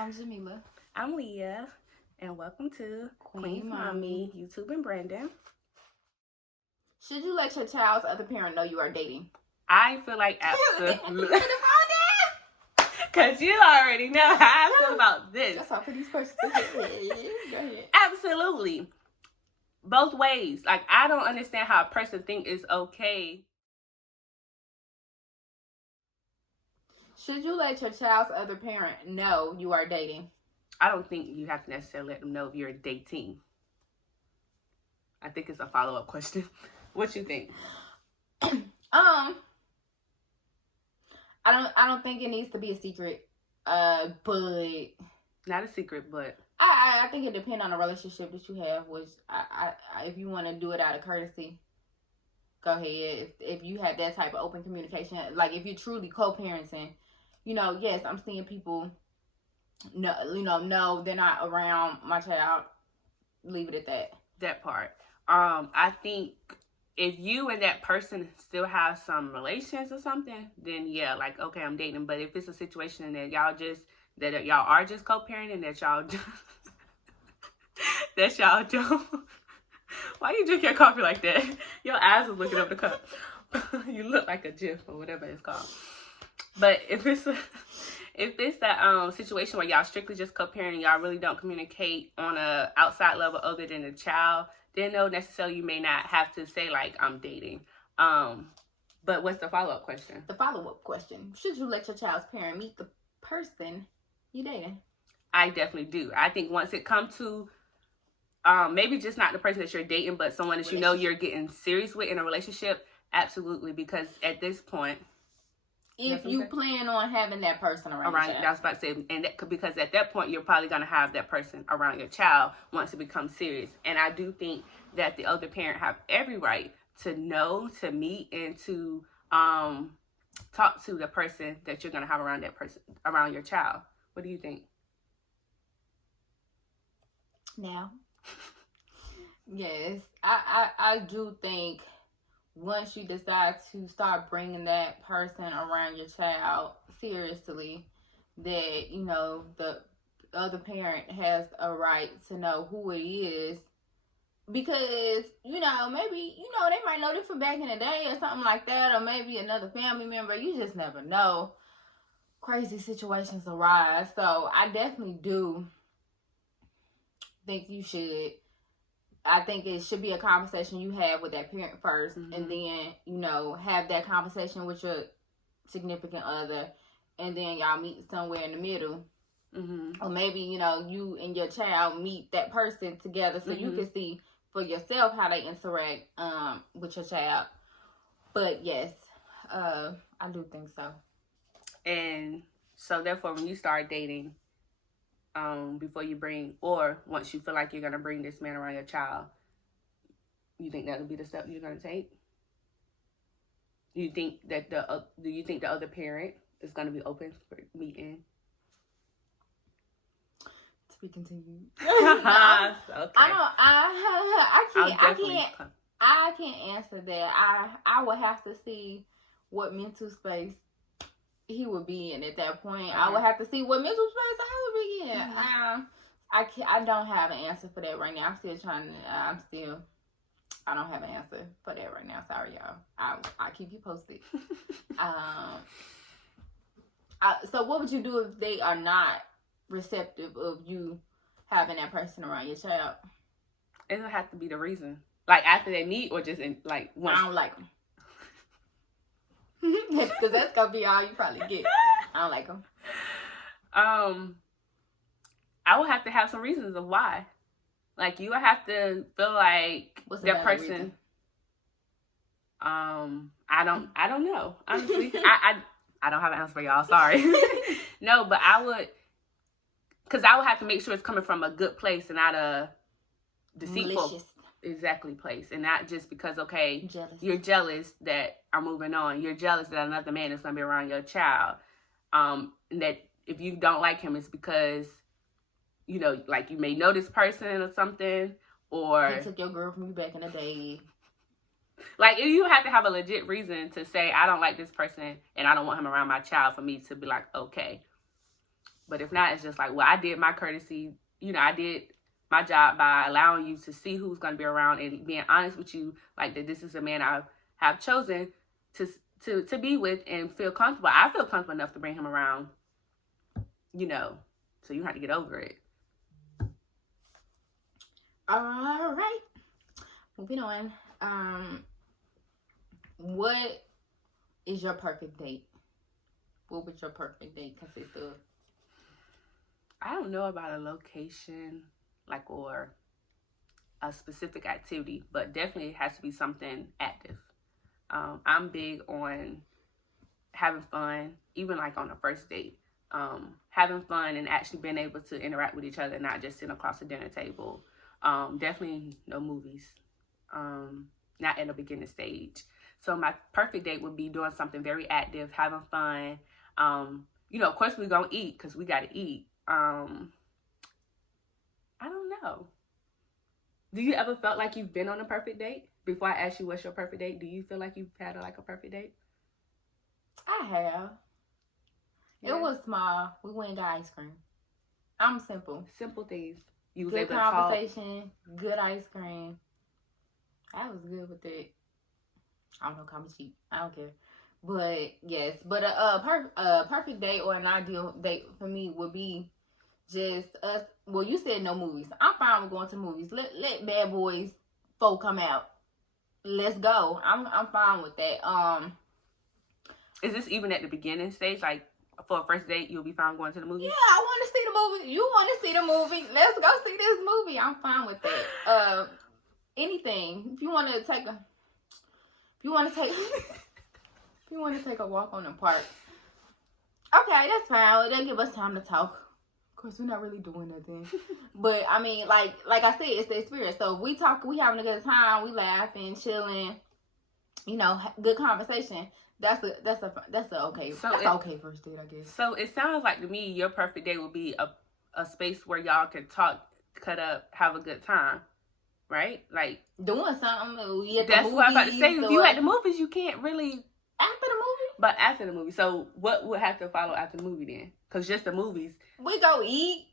I'm Jamila. I'm Leah, and welcome to Queen's Mommy, YouTube and Brandon. Should you let your child's other parent know you are dating? I feel like absolutely. Because you already know how I feel about this. That's all for these questions. Go ahead. Absolutely. Both ways. Like, I don't understand how a person think it's okay. Should you let your child's other parent know you are dating? I don't think you have to necessarily let them know if you're dating. I think it's a follow-up question. What you think? I don't think it needs to be a secret. But not a secret, but I think it depends on the relationship that you have. Which if you want to do it out of courtesy, go ahead. If you have that type of open communication, like if you're truly co-parenting, yes, I'm seeing people. No, they're not around my child. Leave it at that. That part. I think if you and that person still have some relations or something, then yeah, like, okay, I'm dating. But if it's a situation that y'all are just co-parenting, that y'all don't. Why you drink your coffee like that? Your eyes are looking up the cup. You look like a GIF or whatever it's called. But if it's a situation where y'all strictly just co-parenting, y'all really don't communicate on a outside level other than the child, then no, necessarily you may not have to say like I'm dating. But what's the follow-up question? The follow-up question: should you let your child's parent meet the person you dating? I definitely do. I think once it comes to maybe just not the person that you're dating, but someone that you know you're getting serious with in a relationship, absolutely. Because at this point, if you plan on having that person around your child. I was about to say, and because at that point you're probably going to have that person around your child once it becomes serious. And I do think that the other parent have every right to know, to meet, and to talk to the person that you're going to have around around your child. What do you think? Now, yes, I do think once you decide to start bringing that person around your child seriously, that, the other parent has a right to know who it is. Because, maybe, they might know this from back in the day or something like that, or maybe another family member. You just never know. Crazy situations arise. So I definitely do think you should. I think it should be a conversation you have with that parent first, and then, have that conversation with your significant other, and then y'all meet somewhere in the middle. Or maybe, you and your child meet that person together so you can see for yourself how they interact with your child. But yes, I do think so. And so therefore, when you start dating, before you bring, or once you feel like you're going to bring this man around your child, you think that'll be the step you're going to take? Do you think the other parent is going to be open for meeting? To be continued. Okay. I can't answer that. I would have to see what mental space he would be in at that point. I would have to see what mental space I would be in. I don't have an answer for that right now. I don't have an answer for that right now. Sorry, y'all. I'll keep you posted. So what would you do if they are not receptive of you having that person around your child? It'll have to be the reason. Like after they meet, or just once? I don't like them. Because that's going to be all you probably get. I don't like them. I would have to have some reasons of why. Like, you would have to feel like that person. Reason? I don't know. Honestly, I don't have an answer for y'all. Sorry. No, but because I would have to make sure it's coming from a good place and not a deceitful. Malicious. Exactly, place. And not just because, okay, you're jealous that I'm moving on. You're jealous that another man is going to be around your child. And that if you don't like him, it's because, like you may know this person or something. Or he took your girl from you back in the day. Like, you have to have a legit reason to say, I don't like this person and I don't want him around my child for me to be like, okay. But if not, it's just like, well, I did my courtesy. You know, I did my job by allowing you to see who's going to be around and being honest with you, like that this is a man I have chosen to be with and feel comfortable. I feel comfortable enough to bring him around, you know, so you have to get over it. All right. Moving on. What is your perfect date? What would your perfect date consist of? I don't know about a location, like, or a specific activity, but definitely it has to be something active. I'm big on having fun, even like on a first date. Having fun and actually being able to interact with each other, not just sitting across the dinner table. Definitely no movies. Not at the beginning stage. So my perfect date would be doing something very active, having fun. You know, of course we're gonna eat because we gotta eat. I don't know. Do you ever felt like you've been on a perfect date? Before I ask you what's your perfect date, do you feel like you've had a perfect date? I have. Yeah. It was small. We went and got ice cream. I'm simple. Simple things. You was good able to conversation, good ice cream. I was good with it. I don't know, call me cheap. I don't care. But yes, but a perfect date or an ideal date for me would be just us. Well, you said no movies. I'm fine with going to movies. Let Bad Boys 4 come out. Let's go. I'm fine with that. Is this even at the beginning stage? Like for a first date, you'll be fine going to the movie? Yeah, I want to see the movie. You want to see the movie? Let's go see this movie. I'm fine with that. Anything. If you want to take a walk on the park. Okay, that's fine. That'll give us time to talk. Of course, we're not really doing nothing. But I mean, like I said, it's the experience. So if we talk, we having a good time, we laughing, chilling, you know, good conversation. That's a okay. So that's okay first date, I guess. So it sounds like to me your perfect date would be a space where y'all can talk, cut up, have a good time. Right? Like doing something. That's what I'm about to say. If you at the movies, you can't really after the movie. But after the movie, so what would have to follow after the movie then? Because just the movies, we go eat.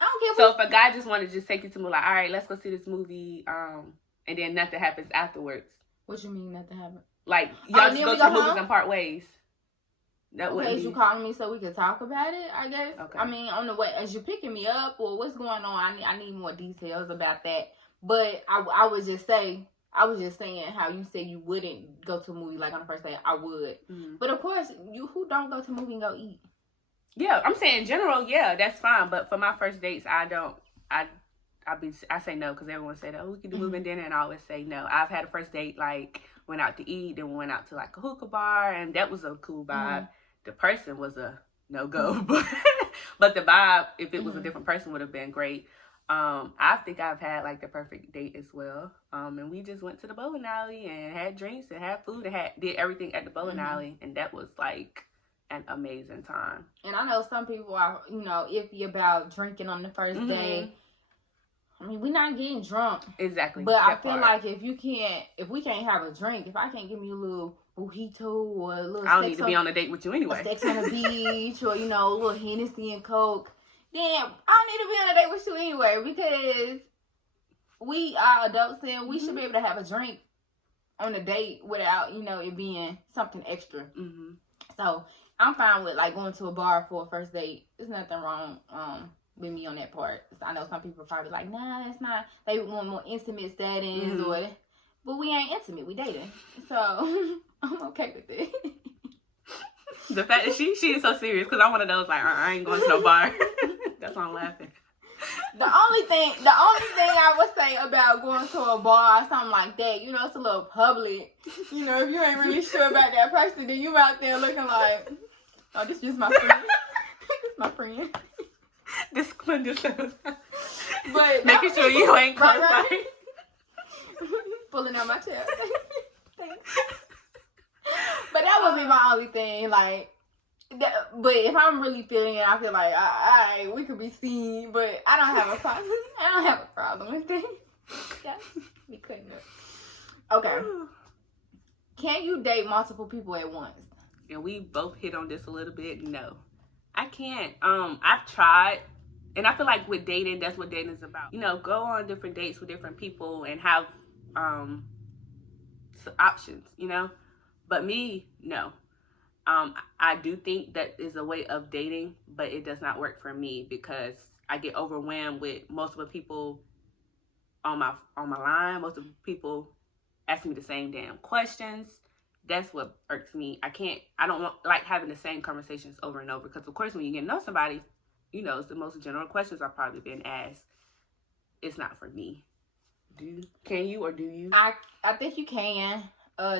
I don't care. So if a guy just wanted to just take you to movie, like, all right, let's go see this movie, and then nothing happens afterwards. What you mean nothing happens? Like y'all just go to the movies and part ways. That would be. You calling me so we can talk about it, I guess. Okay. I mean, on the way, as you're picking me up or what's going on, I need more details about that. But I would just say, I was just saying how you said you wouldn't go to a movie like on the first day. I would. Mm-hmm. But of course, who don't go to a movie and go eat? Yeah, I'm saying in general, yeah, that's fine. But for my first dates, I say no because everyone said, oh, we can do movie and dinner, and I always say no. I've had a first date, like, went out to eat, then we went out to like a hookah bar, and that was a cool vibe. Mm-hmm. The person was a no-go, but the vibe, if it was a different person, would have been great. I think I've had like the perfect date as well. And we just went to the bowling alley and had drinks and had food and did everything at the bowling alley, and that was like an amazing time. And I know some people are, iffy about drinking on the first day. I mean, we're not getting drunk. Exactly. But I feel like if we can't have a drink, if I can't give you a little mojito or a little I don't need to be on a date with you anyway. Sex on the beach or, a little Hennessy and Coke, then I don't need to be on a date with you anyway, because we are adults and we should be able to have a drink on a date without, it being something extra. Mm-hmm. So I'm fine with like going to a bar for a first date. There's nothing wrong with me on that part. So I know some people are probably like, nah, that's not. They want more intimate settings but we ain't intimate. We dating. So I'm okay with it. The fact that she is so serious, because I'm one of those like, I ain't going to no bar. That's why I'm laughing. The only thing I would say about going to a bar or something like that, it's a little public. If you ain't really sure about that person, then you out there looking like, oh, this is my friend. This my friend. This but making sure you ain't cross-eyed. Pulling out my chair. Thanks. But that would be my only thing, like. But if I'm really feeling it, I feel like, all right, we could be seen, but I don't have a problem. I don't have a problem with it. Yeah, we couldn't. Okay. Can you date multiple people at once? And we both hit on this a little bit. No. I can't. I've tried, and I feel like with dating, that's what dating is about. You know, go on different dates with different people and have options. You know, but me, no. I do think that is a way of dating, but it does not work for me because I get overwhelmed with multiple people on my line. Most of the people asking me the same damn questions. That's what irks me. I don't like having the same conversations over and over because, of course, when you get to know somebody, you know, the most general questions are probably being asked. It's not for me. Can you or do you? I think you can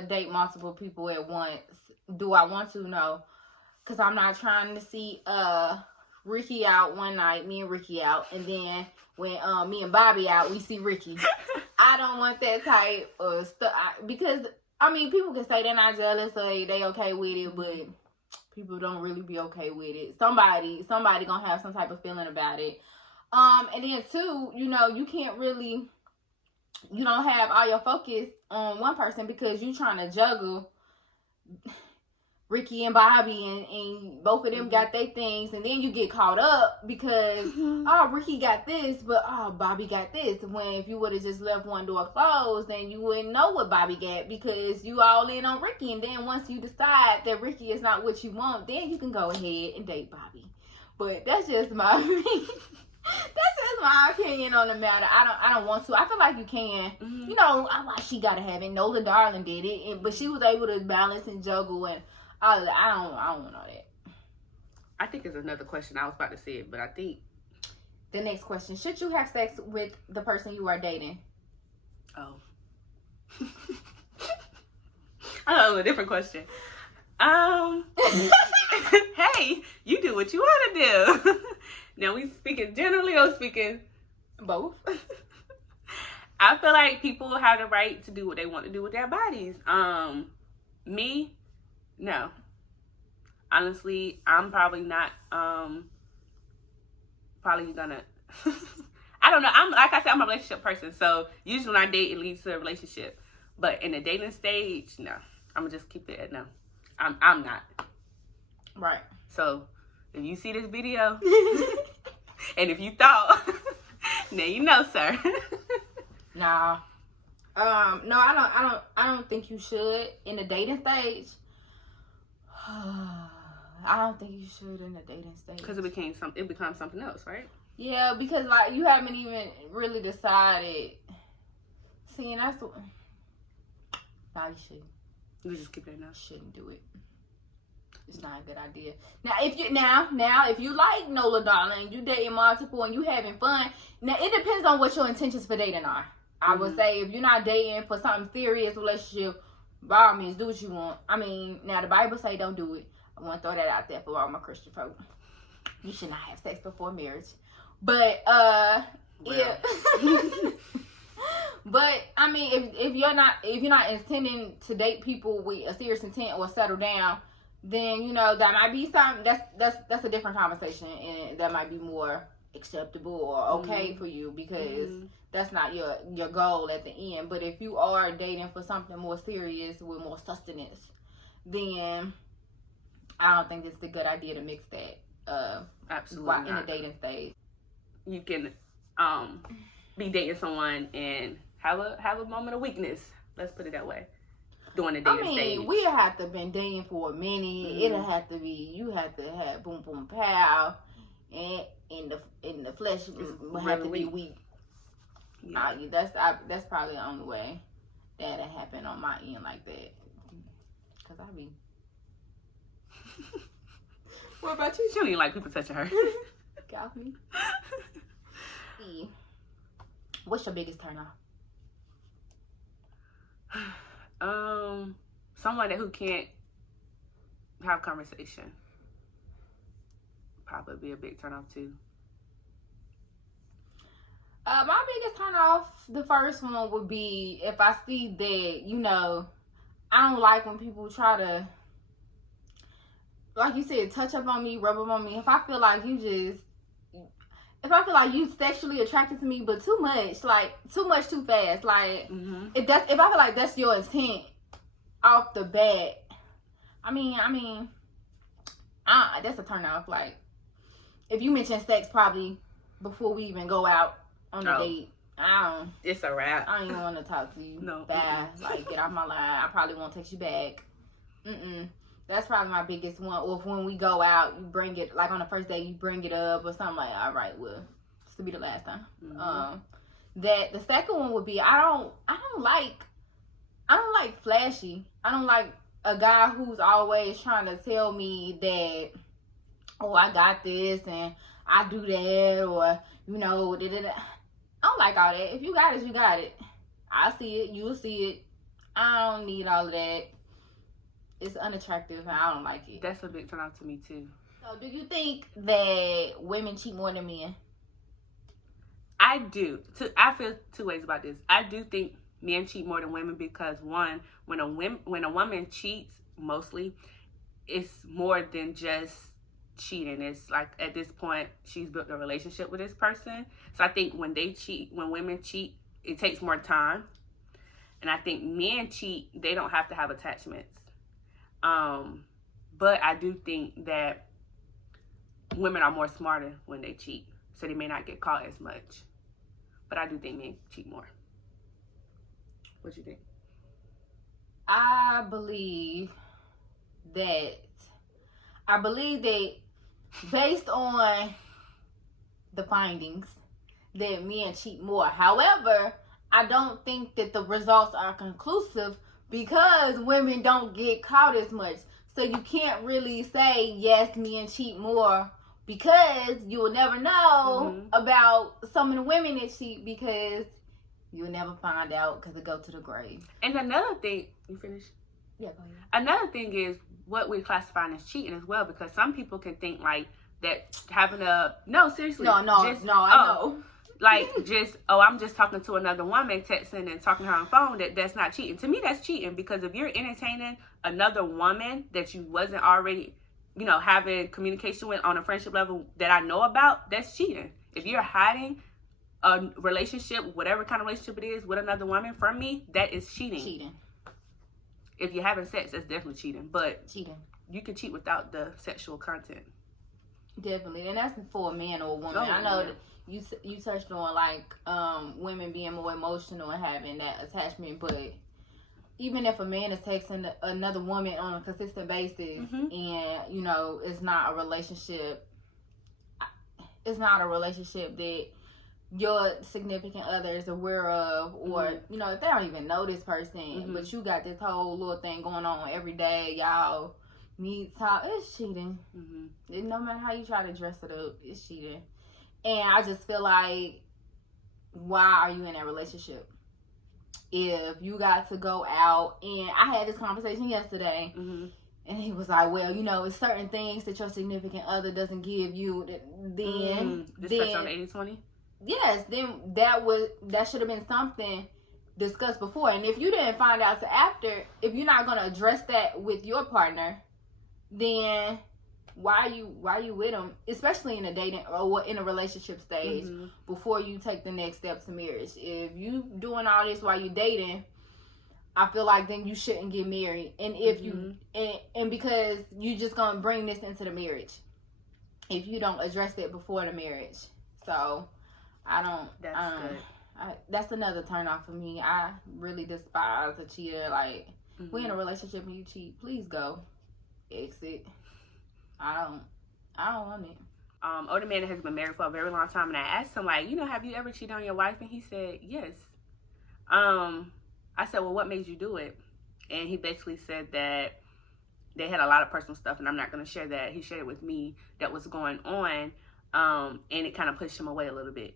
date multiple people at once. Do I want to? No. Because I'm not trying to see Ricky out one night, me and Ricky out, and then when me and Bobby out, we see Ricky. I don't want that type of stuff because, I mean, people can say they're not jealous or they okay with it, but people don't really be okay with it. Somebody gonna have some type of feeling about it. And then two, you know, you can't really, you don't have all your focus on one person because you trying to juggle Ricky and Bobby, and both of them got their things, and then you get caught up because oh, Ricky got this, but oh, Bobby got this. When if you would have just left one door closed, then you wouldn't know what Bobby got because you all in on Ricky. And then once you decide that Ricky is not what you want, then you can go ahead and date Bobby. But that's just my that's just my opinion on the matter. I don't want to. I feel like you can. You know, she gotta have it. Nola Darling did it, but she was able to balance and juggle and. I don't know that. I think there's another question. I was about to say it, but I think the next question: should you have sex with the person you are dating? Oh, I know a different question. Hey, you do what you want to do. Now we speaking generally or speaking both? I feel like people have the right to do what they want to do with their bodies. Me. No. Honestly, I'm probably not, probably gonna, I don't know. Like I said, I'm a relationship person. So usually when I date, it leads to a relationship. But in the dating stage, no. I'm gonna just keep it at no. I'm not. Right. So if you see this video, and if you thought, now you know, sir. Nah. No, I don't think you should in the dating stage. I don't think you should in the dating stage. Because it becomes something else, right? Yeah, because like you haven't even really decided. See, and that's what. No, you shouldn't. You just keep it now. Shouldn't do it. It's not a good idea. Now, if you like Nola Darling, you dating multiple and you having fun. Now it depends on what your intentions for dating are. I would say if you're not dating for something serious, relationship. By all means, do what you want. I mean, now the Bible say don't do it. I want to throw that out there for all my Christian folk. You should not have sex before marriage. But, yeah. But, I mean, if you're not intending to date people with a serious intent or settle down, then, you know, that might be something, that's a different conversation. And that might be more acceptable or okay for you because that's not your goal at the end. But if you are dating for something more serious with more sustenance, then I don't think it's a good idea to mix that absolutely in the dating stage. You can be dating someone and have a moment of weakness, let's put it that way, during the dating stage. We have to been dating for a minute. It'll have to be, you have to have boom boom pow, and in the flesh will have to be weak. Yeah. That's probably the only way that'll happen on my end like that. Cause I be. What about you? She don't even like people touching her. Got me. What's your biggest turn off? Someone who can't have conversation. Probably be a big turn off too. My biggest turn off, the first one would be if I see that, you know, I don't like when people try to, like you said, touch up on me, rub up on me. If I feel like you sexually attracted to me, but too much, like too much too fast, like if I feel like that's your intent off the bat, I mean, that's a turn off. Like if you mention sex, probably before we even go out on the date, it's a wrap. I don't even want to talk to you. No. Bye. Like, get off my line. I probably won't text you back. That's probably my biggest one. Or if when we go out, you bring it, like on the first day, you bring it up or something like, all right, well, this will be the last time. That the second one would be, I don't like flashy. I don't like a guy who's always trying to tell me that, oh, I got this and I do that, or, you know, I don't like all that. If you got it, you got it. I see it. You'll see it. I don't need all of that. It's unattractive and I don't like it. That's a big turn off to me too. So do you think that women cheat more than men? I do. I feel two ways about this. I do think men cheat more than women because, one, when a woman cheats, mostly, it's more than just cheating. It's like, at this point, she's built a relationship with this person. So I think when women cheat, it takes more time. And I think men cheat, they don't have to have attachments. But I do think that women are more smarter when they cheat, so they may not get caught as much. But I do think men cheat more. What you think? I believe that based on the findings, that men cheat more. However, I don't think that the results are conclusive because women don't get caught as much. So you can't really say, yes, men cheat more, because you will never know about some of the women that cheat, because you'll never find out because it go to the grave. And another thing, you finished? Yeah, go ahead. Another thing is what we're classifying as cheating as well, because some people can think like that having a, no, seriously. I know. Like, I'm just talking to another woman, texting and talking to her on the phone, that's not cheating. To me, that's cheating, because if you're entertaining another woman that you wasn't already, you know, having communication with on a friendship level that I know about, that's cheating. If you're hiding a relationship, whatever kind of relationship it is, with another woman from me, that is cheating. If you're having sex, that's definitely cheating. But you can cheat without the sexual content. Definitely. And that's for a man or a woman. I know that you touched on, like, women being more emotional and having that attachment, but even if a man is texting another woman on a consistent basis and, you know, it's not a relationship that your significant other is aware of, or, you know, if they don't even know this person, but you got this whole little thing going on every day, y'all need talk, it's cheating. No matter how you try to dress it up, it's cheating. And I just feel like, why are you in that relationship? If you got to go out, and I had this conversation yesterday, and he was like, well, you know, it's certain things that your significant other doesn't give you, then on 80-20? Yes, then that should have been something discussed before. And if you didn't find out till after, if you're not going to address that with your partner, then why you with them, especially in a dating or in a relationship stage, before you take the next steps to marriage. If you doing all this while you dating, I feel like then you shouldn't get married. And if you and because you just gonna bring this into the marriage if you don't address it before the marriage. So I don't. That's another turn off for me. I really despise a cheater. Like, we in a relationship and you cheat, please go exit. I don't want it. Older man that has been married for a very long time, and I asked him, like, you know, have you ever cheated on your wife? And he said yes. I said, well, what made you do it? And he basically said that they had a lot of personal stuff, and I'm not going to share that. He shared it with me that was going on, and it kind of pushed him away a little bit.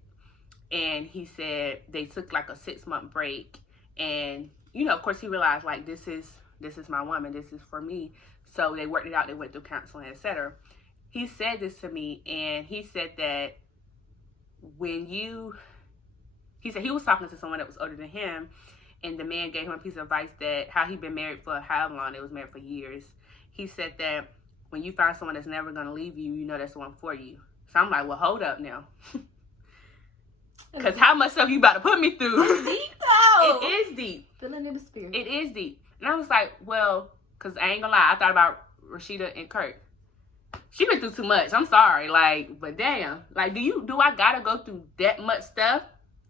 And he said they took like a 6-month break, and, you know, of course he realized, like, this is my woman, this is for me. So they worked it out, they went through counseling, etc. He said this to me, and he said that he said he was talking to someone that was older than him, and the man gave him a piece of advice that how he'd been married for however long, they was married for years. He said that when you find someone that's never going to leave you, you know that's the one for you. So I'm like, well, hold up now. Because how much stuff you about to put me through? It's deep, though. It is deep. Feeling in the spirit. It is deep. And I was like, well, because I ain't gonna lie, I thought about Rashida and Kirk. she been through too much. I'm sorry. Like, but damn. Like, do I gotta go through that much stuff?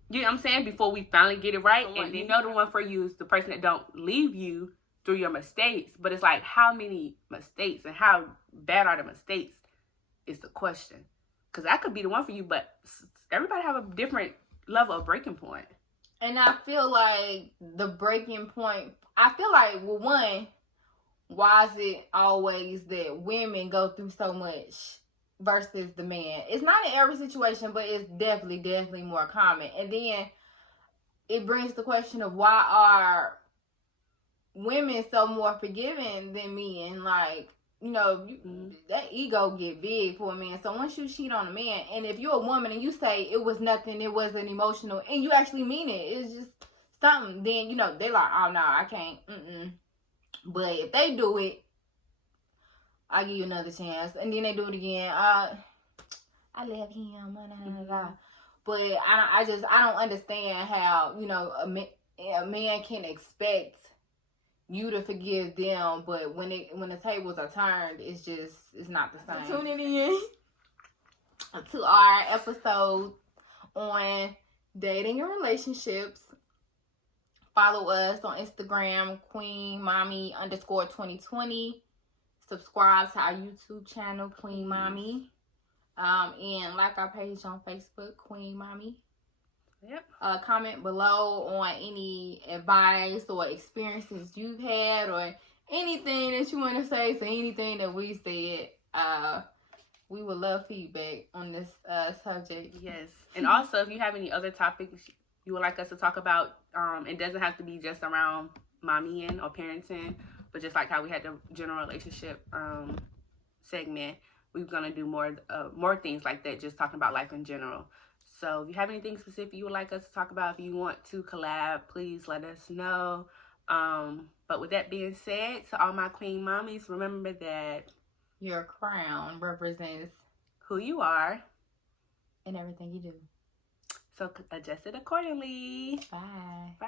You know what I'm saying? Before we finally get it right. And you know the one for you is the person that don't leave you through your mistakes. But it's like, how many mistakes and how bad are the mistakes is the question. Because that could be the one for you, but everybody have a different level of breaking point. And I feel like the breaking point, I feel like, well, one, why is it always that women go through so much versus the man? It's not in every situation, but it's definitely more common. And then it brings the question of, why are women so more forgiving than men? Like, you know, that ego get big for a man. So once you cheat on a man, and if you're a woman and you say it was nothing, it wasn't emotional, and you actually mean it, it's just something, then, you know, they're like, oh, no, I can't. But if they do it, I'll give you another chance. And then they do it again. I love him. But I don't understand how, you know, a man can expect you to forgive them, but when the tables are turned, it's not the same. Tuning in to our episode on dating and relationships. Follow us on Instagram, QueenMommy_2020. Subscribe to our YouTube channel, Queen Mommy. And like our page on Facebook, Queen Mommy. Yep. Comment below on any advice or experiences you've had, or anything that you want to say, so anything that we said. We would love feedback on this subject. Yes. And also, if you have any other topics you would like us to talk about, it doesn't have to be just around mommying or parenting, but just like how we had the general relationship segment, we're gonna do more things like that, just talking about life in general. So if you have anything specific you would like us to talk about, if you want to collab, please let us know. But with that being said, to all my queen mommies, remember that your crown represents who you are and everything you do. So adjust it accordingly. Bye. Bye.